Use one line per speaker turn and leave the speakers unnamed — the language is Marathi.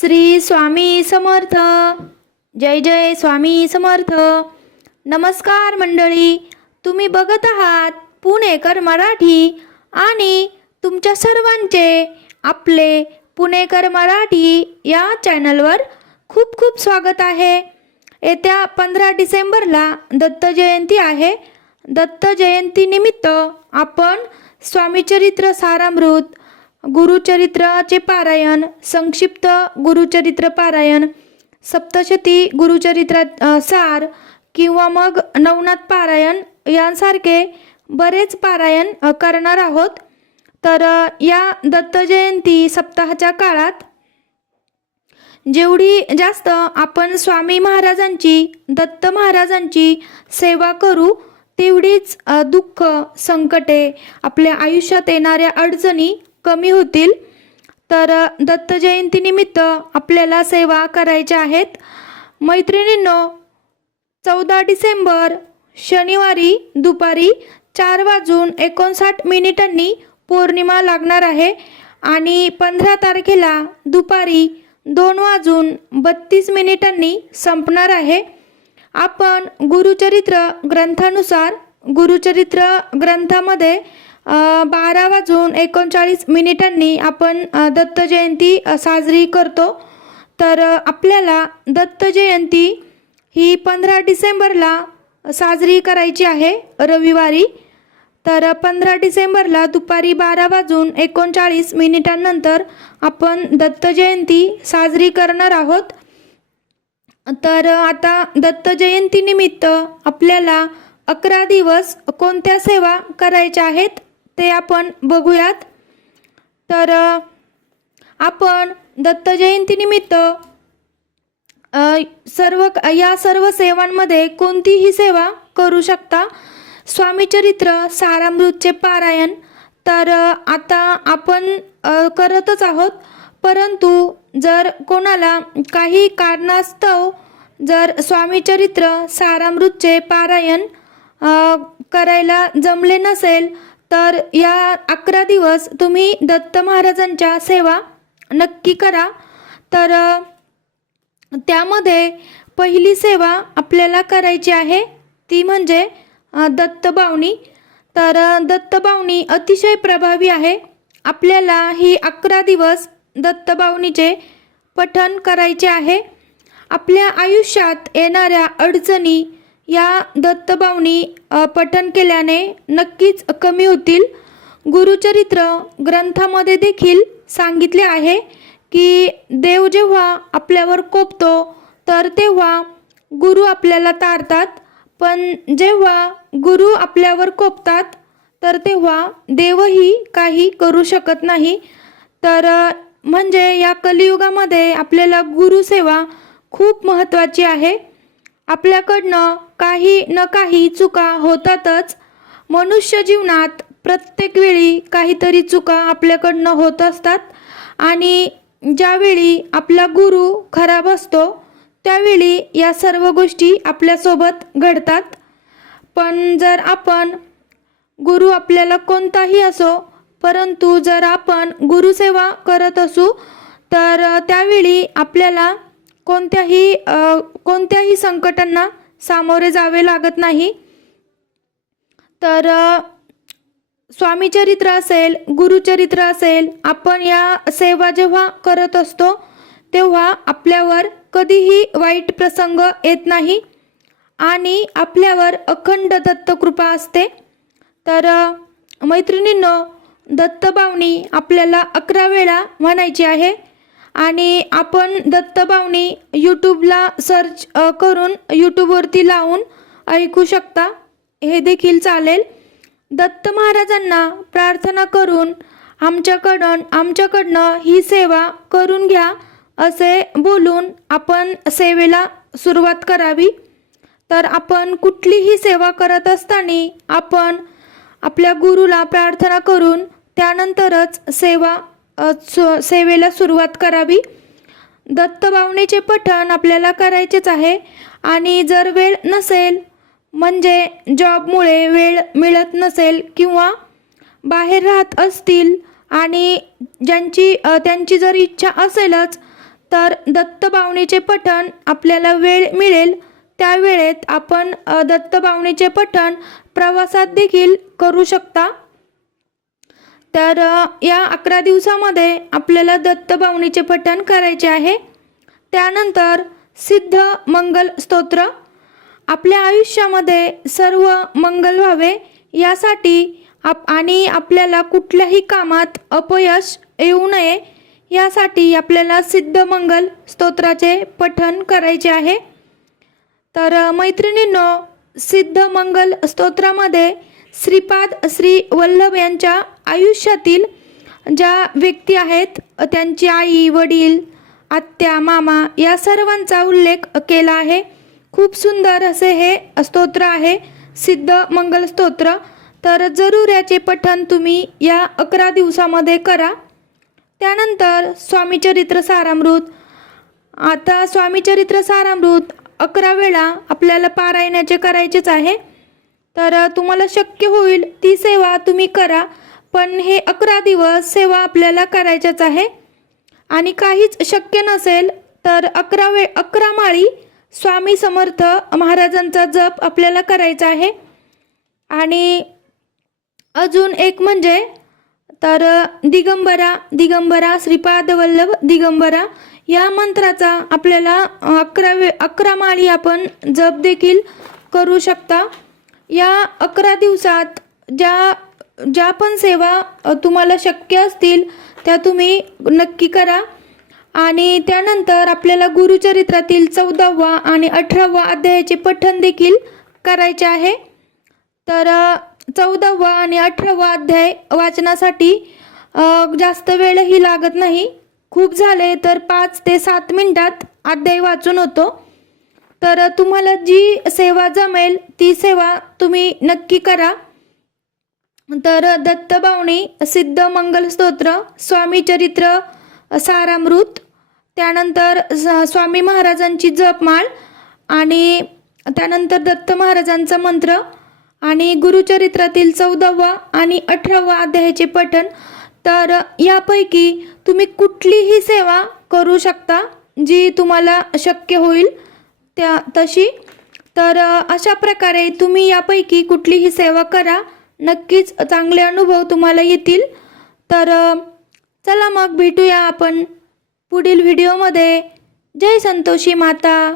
श्री स्वामी समर्थ. जय जय स्वामी समर्थ. नमस्कार मंडळी तुम्ही बघत आहात पुणेकर मराठी आणि तुमच्या सर्वांचे आपले पुणेकर मराठी या चॅनलवर खूप खूप स्वागत आहे. येत्या पंधरा डिसेंबरला दत्त जयंती आहे. दत्त जयंतीनिमित्त आपण स्वामीचरित्र सारामृत गुरुचरित्राचे पारायण संक्षिप्त गुरुचरित्र पारायण सप्तशती गुरुचरित्रात सार किंवा मग नवनाथ पारायण यांसारखे बरेच पारायण करणार आहोत. तर या दत्त जयंती सप्ताहाच्या काळात जेवढी जास्त आपण स्वामी महाराजांची दत्त महाराजांची सेवा करू तेवढीच दुःख संकटे आपल्या आयुष्यात येणाऱ्या अडचणी कमी होतील. तर दत्तजयंतीनिमित्त दत्त जयंतीनिमित्त आपल्याला सेवा करायच्या आहेत. मैत्रिणींनो चौदा डिसेंबर शनिवारी दुपारी चार वाजून एकोणसाठ मिनिटांनी पौर्णिमा लागणार आहे आणि पंधरा तारखेला दुपारी दोन वाजून बत्तीस मिनिटांनी संपणार आहे. आपण गुरुचरित्र ग्रंथानुसार गुरुचरित्र ग्रंथामध्ये बारा वाजून एकोणचाळीस मिनिटांनी आपण दत्त जयंती साजरी करतो. तर आपल्याला दत्त जयंती ही पंधरा डिसेंबरला साजरी करायची आहे रविवारी. तर पंधरा डिसेंबरला दुपारी बारा वाजून एकोणचाळीस मिनिटांनंतर आपण दत्त जयंती साजरी करणार आहोत. तर आता दत्त जयंतीनिमित्त आपल्याला अकरा दिवस कोणत्या सेवा करायच्या आहेत? ते आपण बघूयात. तर आपण दत्त जयंतीनिमित्त सर्व या सर्व सेवांमध्ये कोणतीही सेवा करू शकता? स्वामीचरित्र सारामृतचे पारायण. तर आता आपण करतच आहोत. परंतु जर कोणाला काही कारणास्तव जर स्वामीचरित्र सारामृतचे पारायण करायला जमले नसेल तर या अकरा दिवस तुम्ही दत्त महाराजांच्या सेवा नक्की करा. तर त्यामध्ये पहिली सेवा आपल्याला करायची आहे ती म्हणजे अ, दत्तबावणी तर दत्तबावणी अतिशय प्रभावी आहे. आपल्याला ही अकरा दिवस दत्तबावणीचे पठण करायचे आहे. आपल्या आयुष्यात येणाऱ्या अडचणी या दत्तभावनी पठन केल्याने नक्कीच कमी होतील. गुरुचरित्र ग्रंथामध्ये देखील सांगितले आहे की देव जेव्हा आपल्यावर कोपतो तर तेव्हा गुरु आपल्याला तारतात. पण जेव्हा गुरु आपल्यावर कोपतात तर तेव्हा देवही काही करू शकत नाही. तर म्हणजे या कलियुगामध्ये आपल्याला गुरुसेवा खूप महत्त्वाची आहे. आपल्याकडनं काही न काही चुका होतातच. मनुष्य जीवनात प्रत्येक वेळी काहीतरी चुका आपल्याकडनं होत असतात आणि ज्यावेळी आपला गुरु खराब असतो त्यावेळी या सर्व गोष्टी आपल्यासोबत घडतात. पण जर आपण गुरु आपल्याला कोणताही असो परंतु जर आपण गुरुसेवा करत असू तर त्यावेळी आपल्याला कोणत्याही कोणत्याही संकटांना सामोरे जावे लागत नाही. तर स्वामीचरित्र असेल गुरुचरित्र असेल आपण या सेवा जेव्हा करत असतो तेव्हा आपल्यावर कधीही वाईट प्रसंग येत नाही आणि आपल्यावर अखंड दत्तकृपा असते. तर मैत्रिणींनो दत्तबावणी आपल्याला अकरा वेळा म्हणायची आहे. आणि आपण दत्तबावणी यूट्यूबला सर्च करून यूट्यूबवरती लावून ऐकू शकता. हे देखील चालेल. दत्त महाराजांना प्रार्थना करून आमच्याकडून आमच्याकडनं ही सेवा करून घ्या असे बोलून आपण सेवेला सुरुवात करावी. तर आपण कुठलीही सेवा करत असताना आपण आपल्या गुरुला प्रार्थना करून त्यानंतरच सेवा सेवेला सुरुवात करावी. दत्तभावनेचे पठण आपल्याला करायचेच आहे. आणि जर वेळ नसेल म्हणजे जॉबमुळे वेळ मिळत नसेल किंवा बाहेर राहत असतील आणि ज्यांची त्यांची जर इच्छा असेलच तर दत्तभावनेचे पठण आपल्याला वेळ मिळेल. त्या वेळेत आपण दत्तभावनेचे पठण प्रवासात देखील करू शकता. तर या अकरा दिवसामध्ये आपल्याला दत्तबावणीचे पठण करायचे आहे. त्यानंतर सिद्ध मंगल स्तोत्र. आपल्या आयुष्यामध्ये सर्व मंगल व्हावे यासाठी आप आणि आपल्याला कुठल्याही कामात अपयश येऊ नये यासाठी आपल्याला सिद्ध मंगल स्तोत्राचे पठण करायचे आहे. तर मैत्रिणींनो सिद्ध मंगल स्तोत्रामध्ये श्रीपाद श्री वल्लभ यांच्या आयुष्यातील ज्या व्यक्ती आहेत त्यांची आई वडील आत्या मामा या सर्वांचा उल्लेख केला आहे. खूप सुंदर असे हे स्तोत्र आहे सिद्ध मंगल स्तोत्र. तर जरूर याचे पठण तुम्ही या अकरा दिवसामध्ये करा. त्यानंतर स्वामीचरित्र सारामृत. आता स्वामीचरित्र सारामृत अकरा वेळा आपल्याला पारायणाचे करायचेच आहे. तर तुम्हाला शक्य होईल ती सेवा तुम्ही करा. पण हे अकरा दिवस सेवा आपल्याला करायच्याच आहे. आणि काहीच शक्य नसेल तर अकरा वे अकरा माळी स्वामी समर्थ महाराजांचा जप आपल्याला करायचा आहे. आणि अजून एक म्हणजे तर दिगंबरा दिगंबरा श्रीपाद वल्लभ दिगंबरा या मंत्राचा आपल्याला अकरा वे अकरा माळी आपण जप देखील करू शकता. या अकरा दिवसात ज्या ज्या पण सेवा तुम्हाला शक्य असतील त्या तुम्ही नक्की करा. आणि त्यानंतर आपल्याला गुरुचरित्रातील चौदावा आणि अठरावा अध्यायाचे पठण देखील करायचे आहे. तर चौदावा आणि अठरावा अध्याय वाचनासाठी जास्त वेळही लागत नाही. खूप झाले तर पाच ते सात मिनटात अध्याय वाचून होतो. तर तुम्हाला जी सेवा जमेल ती सेवा तुम्ही नक्की करा. तर दत्तबावणी सिद्ध मंगल स्तोत्र स्वामी चरित्र सारामृत त्यानंतर स्वामी महाराजांची जपमाळ आणि त्यानंतर दत्त महाराजांचा मंत्र आणि गुरुचरित्रातील चौदावा आणि अठरावा अध्यायाचे पठण. तर यापैकी तुम्ही कुठलीही सेवा करू शकता जी तुम्हाला शक्य होईल. त्या तशी. तर अशा प्रकारे तुम्ही यापैकी कुठलीही सेवा करा. नक्कीच चांगले अनुभव तुम्हाला येतील. तर चला मग भेटूया आपण पुढील व्हिडिओमध्ये. जय संतोषी माता.